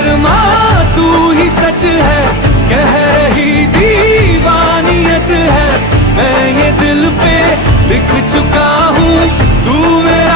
शर्मा तू ही सच है, कह रही दीवानियत है। मैं ये दिल पे लिख चुका हूँ, तू मेरा